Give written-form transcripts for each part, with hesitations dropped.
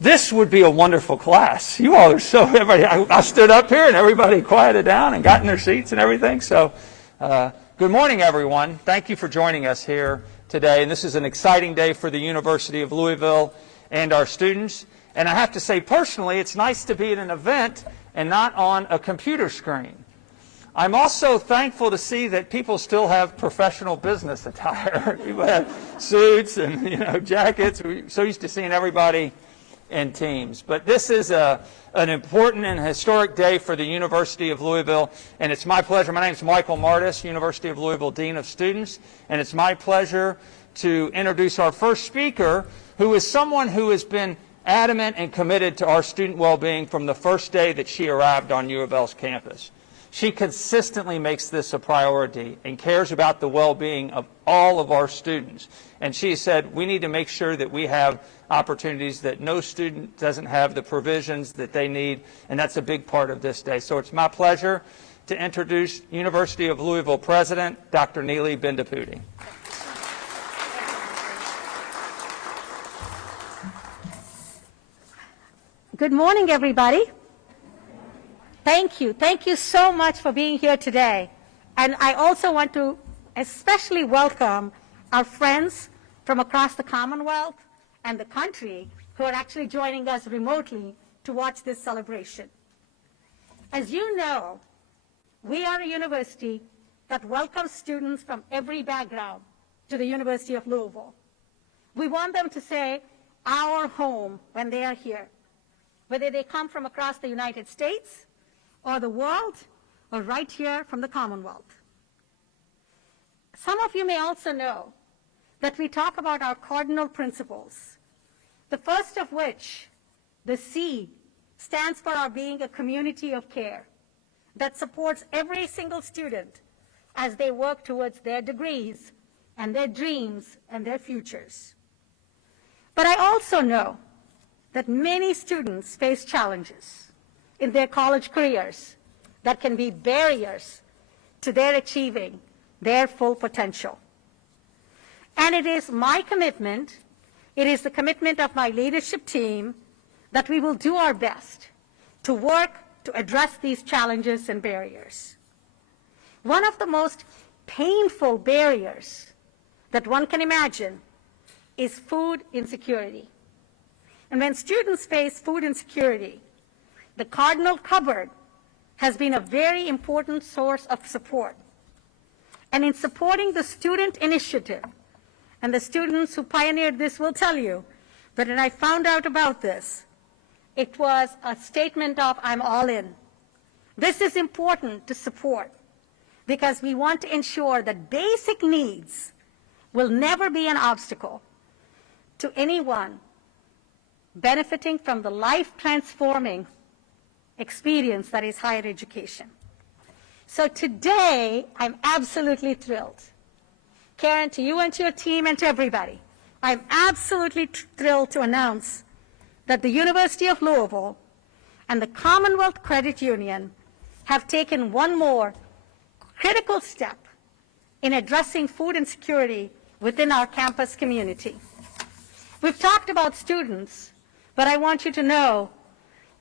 This would be a wonderful class. You all are so, everybody, I stood up here and everybody quieted down and got in their seats and everything. So good morning, everyone. Thank you for joining us here today. And this is an exciting day for the University of Louisville and our students. And I have to say, personally, it's nice to be at an event and not on a computer screen. I'm also thankful to see that people still have professional business attire. People have suits and jackets. We're so used to seeing everybody in teams. But this is an important and historic day for the University of Louisville, and it's my pleasure. My name is Michael Martis, University of Louisville Dean of Students, and it's my pleasure to introduce our first speaker, who is someone who has been adamant and committed to our student well-being from the first day that she arrived on U of L's campus. She consistently makes this a priority and cares about the well-being of all of our students. And she said, we need to make sure that we have opportunities, that no student doesn't have the provisions that they need, and that's a big part of this day. So it's my pleasure to introduce University of Louisville President, Dr. Neeli Bendapudi. Good morning, everybody. Thank you. Thank you so much for being here today. And I also want to especially welcome our friends from across the Commonwealth and the country who are actually joining us remotely to watch this celebration. As you know, we are a university that welcomes students from every background to the University of Louisville. We want them to say, our home, when they are here, whether they come from across the United States or the world, or right here from the Commonwealth. Some of you may also know that we talk about our cardinal principles, the first of which, the C, stands for our being a community of care that supports every single student as they work towards their degrees and their dreams and their futures. But I also know that many students face challenges in their college careers that can be barriers to their achieving their full potential. And it is my commitment, it is the commitment of my leadership team, that we will do our best to work to address these challenges and barriers. One of the most painful barriers that one can imagine is food insecurity. And when students face food insecurity, the Cardinal cupboard has been a very important source of support. And in supporting the student initiative, and the students who pioneered this will tell you, but when I found out about this, it was a statement of, I'm all in. This is important to support because we want to ensure that basic needs will never be an obstacle to anyone benefiting from the life-transforming experience that is higher education. So today, I'm absolutely thrilled. Karen, to you and to your team and to everybody, I'm absolutely thrilled to announce that the University of Louisville and the Commonwealth Credit Union have taken one more critical step in addressing food insecurity within our campus community. We've talked about students, but I want you to know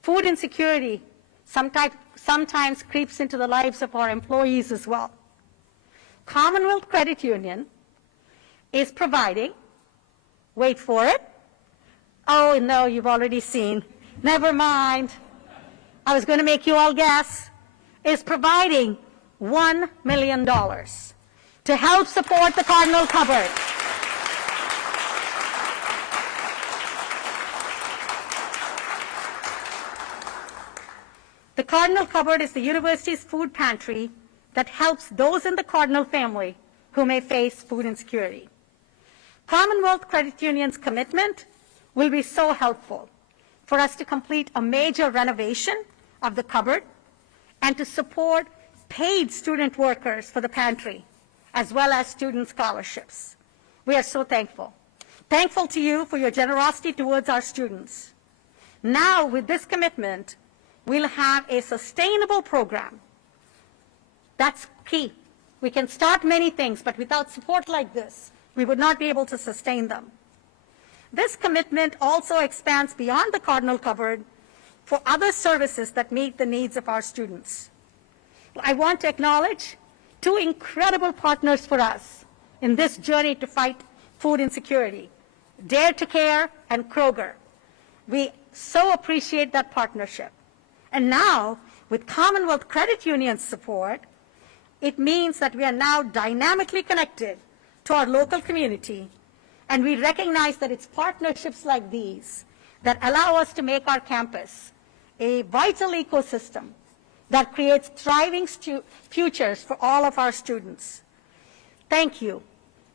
food insecurity sometimes creeps into the lives of our employees as well. Commonwealth Credit Union is providing, wait for it, oh no, you've already seen, never mind, I was going to make you all guess, is providing $1 million to help support the Cardinal cupboard. The Cardinal cupboard is the university's food pantry that helps those in the Cardinal family who may face food insecurity. Commonwealth Credit Union's commitment will be so helpful for us to complete a major renovation of the cupboard and to support paid student workers for the pantry, as well as student scholarships. We are so thankful. Thankful to you for your generosity towards our students. Now, with this commitment, we'll have a sustainable program. That's key. We can start many things, but without support like this, we would not be able to sustain them. This commitment also expands beyond the Cardinal cupboard for other services that meet the needs of our students. I want to acknowledge two incredible partners for us in this journey to fight food insecurity, Dare to Care and Kroger. We so appreciate that partnership. And now, with Commonwealth Credit Union's support, it means that we are now dynamically connected to our local community, and we recognize that it's partnerships like these that allow us to make our campus a vital ecosystem that creates thriving futures for all of our students. Thank you,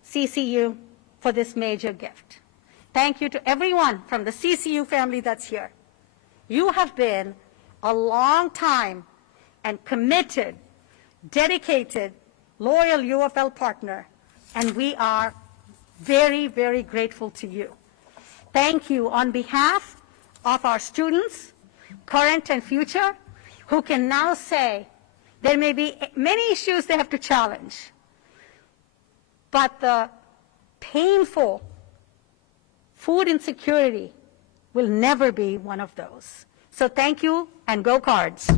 CCU, for this major gift. Thank you to everyone from the CCU family that's here. You have been a long time and committed, dedicated, loyal UFL partner, and we are very, very grateful to you. Thank you on behalf of our students, current and future, who can now say there may be many issues they have to challenge, but the painful food insecurity will never be one of those. So thank you, and go Cards.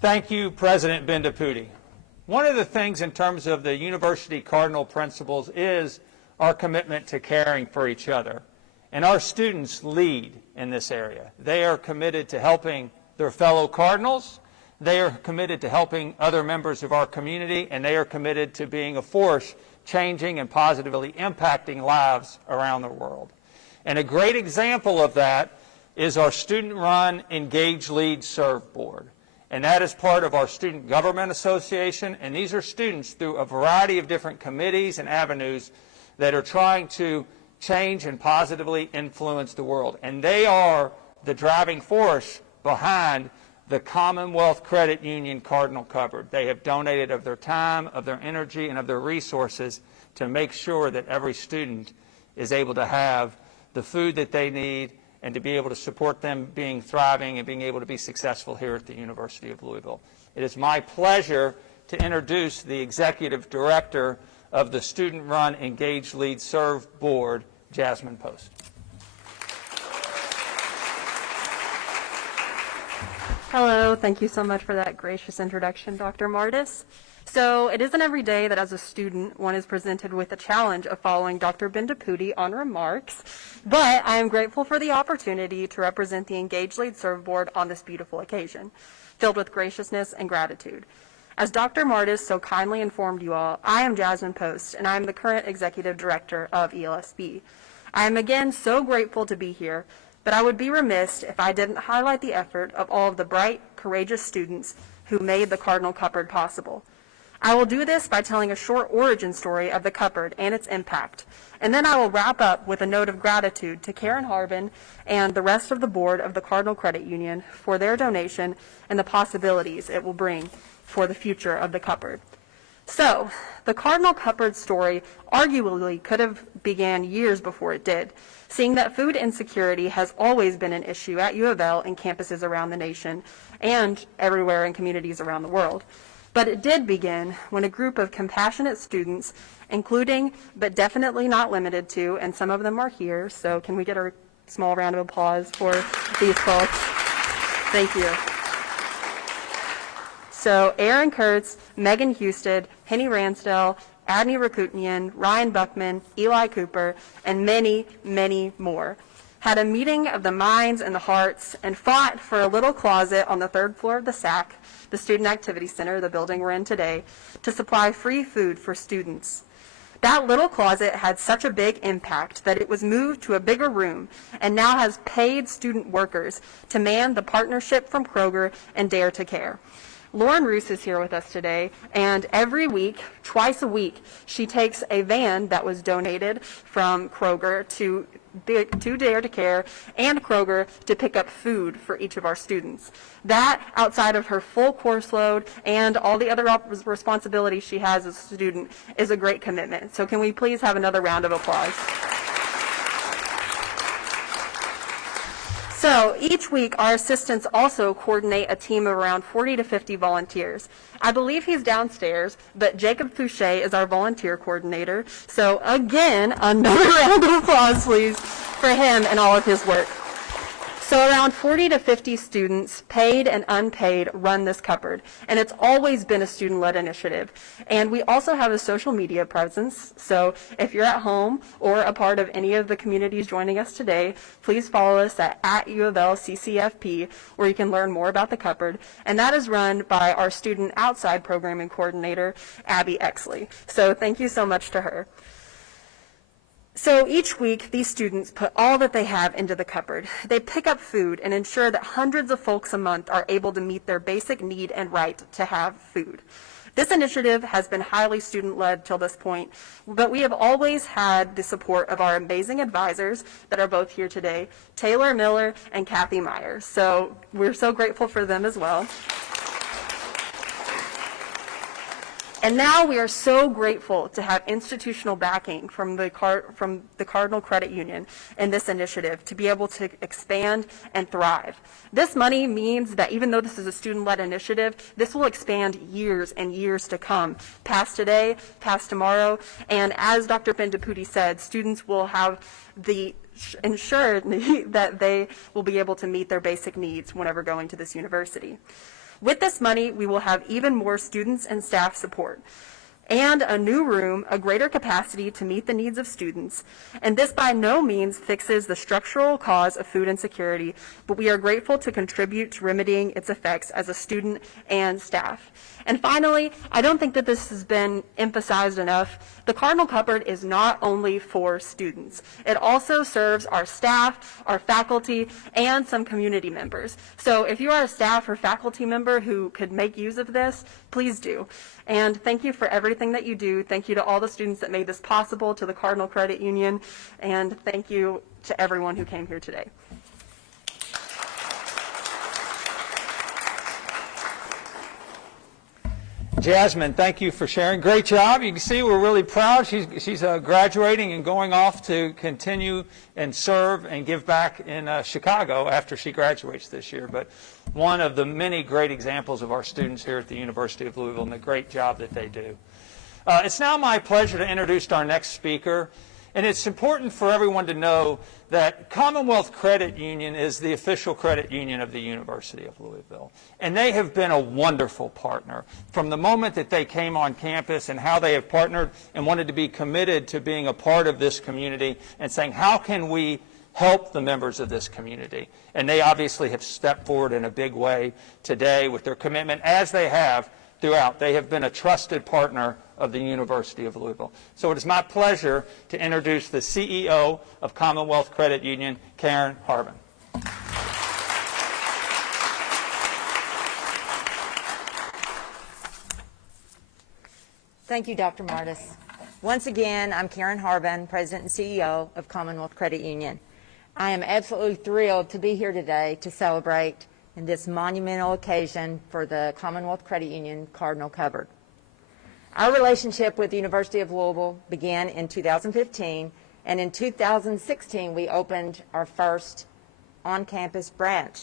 Thank you, President Bendapudi. One of the things in terms of the University Cardinal principles is our commitment to caring for each other. And our students lead in this area. They are committed to helping their fellow Cardinals. They are committed to helping other members of our community, and they are committed to being a force changing and positively impacting lives around the world. And a great example of that is our student-run Engage, Lead, Serve board. And that is part of our Student Government Association, and these are students through a variety of different committees and avenues that are trying to change and positively influence the world. And they are the driving force behind the Commonwealth Credit Union Cardinal Cupboard. They have donated of their time, of their energy, and of their resources to make sure that every student is able to have the food that they need and to be able to support them being thriving and being able to be successful here at the University of Louisville. It is my pleasure to introduce the Executive Director of the Student-Run Engage, Lead, Serve Board, Jasmine Post. Hello, thank you so much for that gracious introduction, Dr. Martis. So it isn't every day that as a student one is presented with the challenge of following Dr. Bendapudi on remarks, but I am grateful for the opportunity to represent the Engage, Lead, Serve Board on this beautiful occasion, filled with graciousness and gratitude. As Dr. Martis so kindly informed you all, I am Jasmine Post, and I am the current Executive Director of ELSB. I am again so grateful to be here, but I would be remiss if I didn't highlight the effort of all of the bright, courageous students who made the Cardinal Cupboard possible. I will do this by telling a short origin story of the cupboard and its impact, and then I will wrap up with a note of gratitude to Karen Harbin and the rest of the board of the Cardinal Credit Union for their donation and the possibilities it will bring for the future of the cupboard. So, the Cardinal Cupboard story arguably could have began years before it did, seeing that food insecurity has always been an issue at U of L and campuses around the nation and everywhere in communities around the world. But it did begin when a group of compassionate students, including but definitely not limited to, and some of them are here, so can we get a small round of applause for these folks? Thank you. So Aaron Kurtz, Megan Husted, Henny Ransdell, Adney Rakutnian, Ryan Buckman, Eli Cooper, and many, many more had a meeting of the minds and the hearts and fought for a little closet on the third floor of the SAC, the Student Activity Center, the building we're in today, to supply free food for students. That little closet had such a big impact that it was moved to a bigger room and now has paid student workers to man the partnership from Kroger and Dare to Care. Lauren Roos is here with us today, and every week, twice a week, she takes a van that was donated from Kroger to Dare to Care and Kroger to pick up food for each of our students. That, outside of her full course load and all the other responsibilities she has as a student, is a great commitment. So can we please have another round of applause? So each week, our assistants also coordinate a team of around 40 to 50 volunteers. I believe he's downstairs, but Jacob Fouché is our volunteer coordinator. So again, another round of applause, please, for him and all of his work. So around 40 to 50 students, paid and unpaid, run this cupboard, and it's always been a student-led initiative. And we also have a social media presence, so if you're at home or a part of any of the communities joining us today, please follow us at @UofLCCFP, where you can learn more about the cupboard, and that is run by our student outside programming coordinator, Abby Exley. So thank you so much to her. So each week, these students put all that they have into the cupboard. They pick up food and ensure that hundreds of folks a month are able to meet their basic need and right to have food. This initiative has been highly student-led till this point, but we have always had the support of our amazing advisors that are both here today, Taylor Miller and Kathy Myers. So we're so grateful for them as well. And now we are so grateful to have institutional backing from the Cardinal Credit Union in this initiative to be able to expand and thrive. This money means that even though this is a student-led initiative, this will expand years and years to come, past today, past tomorrow, and as Dr. Bendaputi said, students will have the ensured that they will be able to meet their basic needs whenever going to this university. With this money, we will have even more students and staff support, and a new room, a greater capacity to meet the needs of students. And this by no means fixes the structural cause of food insecurity, but we are grateful to contribute to remedying its effects as a student and staff. And finally, I don't think that this has been emphasized enough. The Cardinal Cupboard is not only for students. It also serves our staff, our faculty, and some community members. So if you are a staff or faculty member who could make use of this, please do. And thank you for everything that you do. Thank you to all the students that made this possible, to the Cardinal Credit Union, and thank you to everyone who came here today. Jasmine, thank you for sharing. Great job. You can see we're really proud. She's graduating and going off to continue and serve and give back in Chicago after she graduates this year. But one of the many great examples of our students here at the University of Louisville and the great job that they do. It's now my pleasure to introduce our next speaker. And it's important for everyone to know that Commonwealth Credit Union is the official credit union of the University of Louisville. And they have been a wonderful partner from the moment that they came on campus and how they have partnered and wanted to be committed to being a part of this community and saying, how can we help the members of this community? And they obviously have stepped forward in a big way today with their commitment, as they have throughout. They have been a trusted partner of the University of Louisville. So it is my pleasure to introduce the CEO of Commonwealth Credit Union, Karen Harbin. Thank you, Dr. Martis. Once again, I'm Karen Harbin, President and CEO of Commonwealth Credit Union. I am absolutely thrilled to be here today to celebrate in this monumental occasion for the Commonwealth Credit Union Cardinal Cupboard. Our relationship with the University of Louisville began in 2015, and in 2016 we opened our first on-campus branch.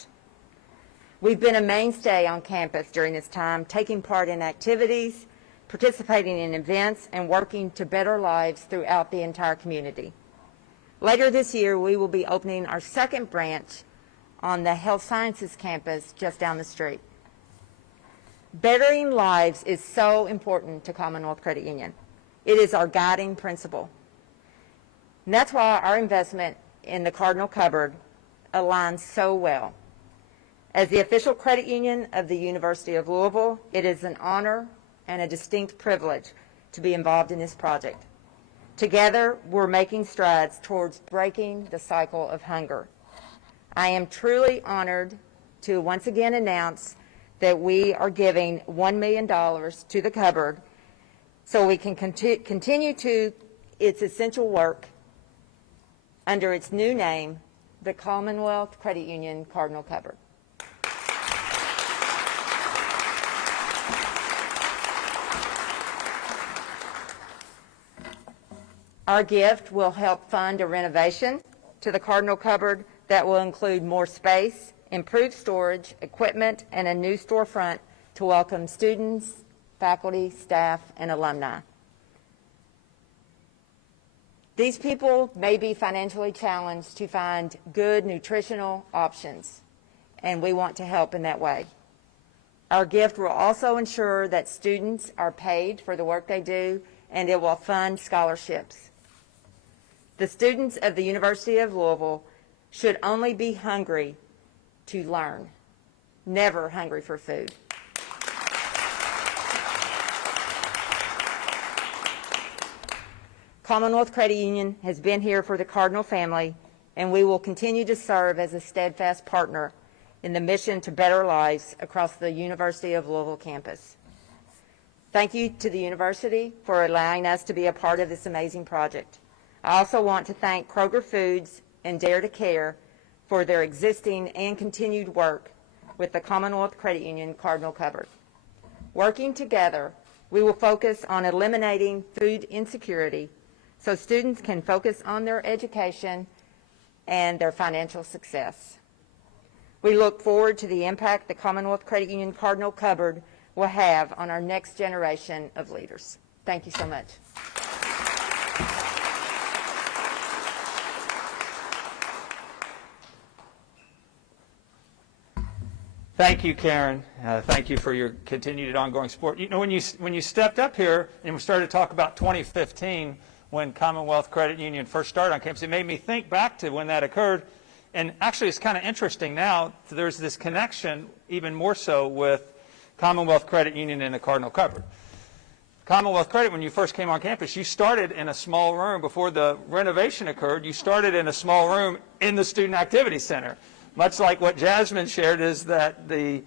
We've been a mainstay on campus during this time, taking part in activities, participating in events, and working to better lives throughout the entire community. Later this year, we will be opening our second branch on the Health Sciences campus just down the street. Bettering lives is so important to Commonwealth Credit Union. It is our guiding principle. And that's why our investment in the Cardinal Cupboard aligns so well. As the official credit union of the University of Louisville, it is an honor and a distinct privilege to be involved in this project. Together, we're making strides towards breaking the cycle of hunger. I am truly honored to once again announce that we are giving $1 million to the cupboard so we can continue to its essential work under its new name, the Commonwealth Credit Union Cardinal Cupboard. Our gift will help fund a renovation to the Cardinal Cupboard that will include more space, improved storage, equipment, and a new storefront to welcome students, faculty, staff, and alumni. These people may be financially challenged to find good nutritional options, and we want to help in that way. Our gift will also ensure that students are paid for the work they do, and it will fund scholarships. The students of the University of Louisville should only be hungry to learn, never hungry for food. Commonwealth Credit Union has been here for the Cardinal family, and we will continue to serve as a steadfast partner in the mission to better lives across the University of Louisville campus. Thank you to the university for allowing us to be a part of this amazing project. I also want to thank Kroger Foods and Dare to Care for their existing and continued work with the Commonwealth Credit Union Cardinal Cupboard. Working together, we will focus on eliminating food insecurity so students can focus on their education and their financial success. We look forward to the impact the Commonwealth Credit Union Cardinal Cupboard will have on our next generation of leaders. Thank you so much. Thank you, Karen. Thank you for your continued and ongoing support. You know, when you stepped up here and we started to talk about 2015, when Commonwealth Credit Union first started on campus, it made me think back to when that occurred. And actually, it's kind of interesting now. There's this connection, even more so, with Commonwealth Credit Union and the Cardinal Cupboard. Commonwealth Credit, when you first came on campus, you started in a small room. Before the renovation occurred, you started in a small room in the Student Activity Center. Much like what Jasmine shared, is that the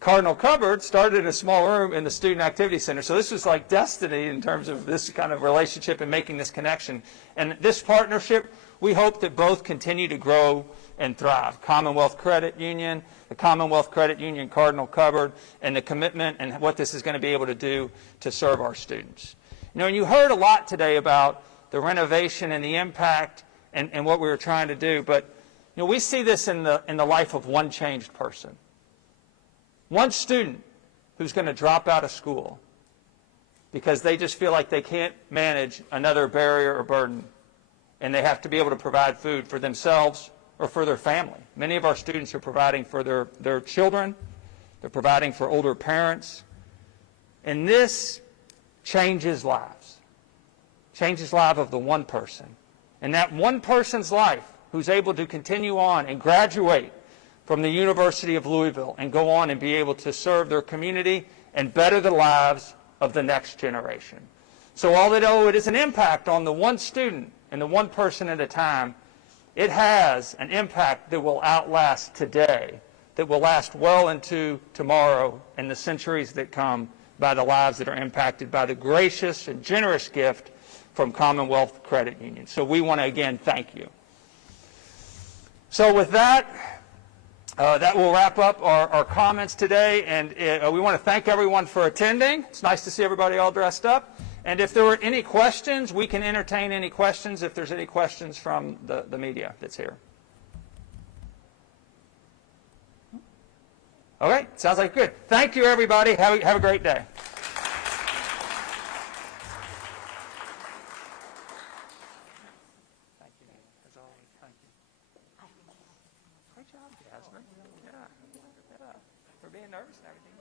Cardinal Cupboard started in a small room in the Student Activity Center. So this was like destiny in terms of this kind of relationship and making this connection. And this partnership, we hope that both continue to grow and thrive. Commonwealth Credit Union, the Commonwealth Credit Union Cardinal Cupboard, and the commitment and what this is going to be able to do to serve our students. You know, and you heard a lot today about the renovation and the impact and what we were trying to do, but you know, we see this in the life of one changed person. One student who's going to drop out of school because they just feel like they can't manage another barrier or burden, and they have to be able to provide food for themselves or for their family. Many of our students are providing for their children. They're providing for older parents. And this changes lives. Changes the life of the one person. And that one person's life who's able to continue on and graduate from the University of Louisville and go on and be able to serve their community and better the lives of the next generation. So although it is an impact on the one student and the one person at a time, it has an impact that will outlast today, that will last well into tomorrow and the centuries that come, by the lives that are impacted by the gracious and generous gift from Commonwealth Credit Union. So we want to again thank you. So with that, that will wrap up our comments today, and we want to thank everyone for attending. It's nice to see everybody all dressed up. And if there were any questions, we can entertain any questions if there's any questions from the media that's here. Okay, sounds like good. Thank you, everybody. Have a great day. Thank you, as always. Thank you. Great job, Jasmine. Yeah. For being nervous and everything.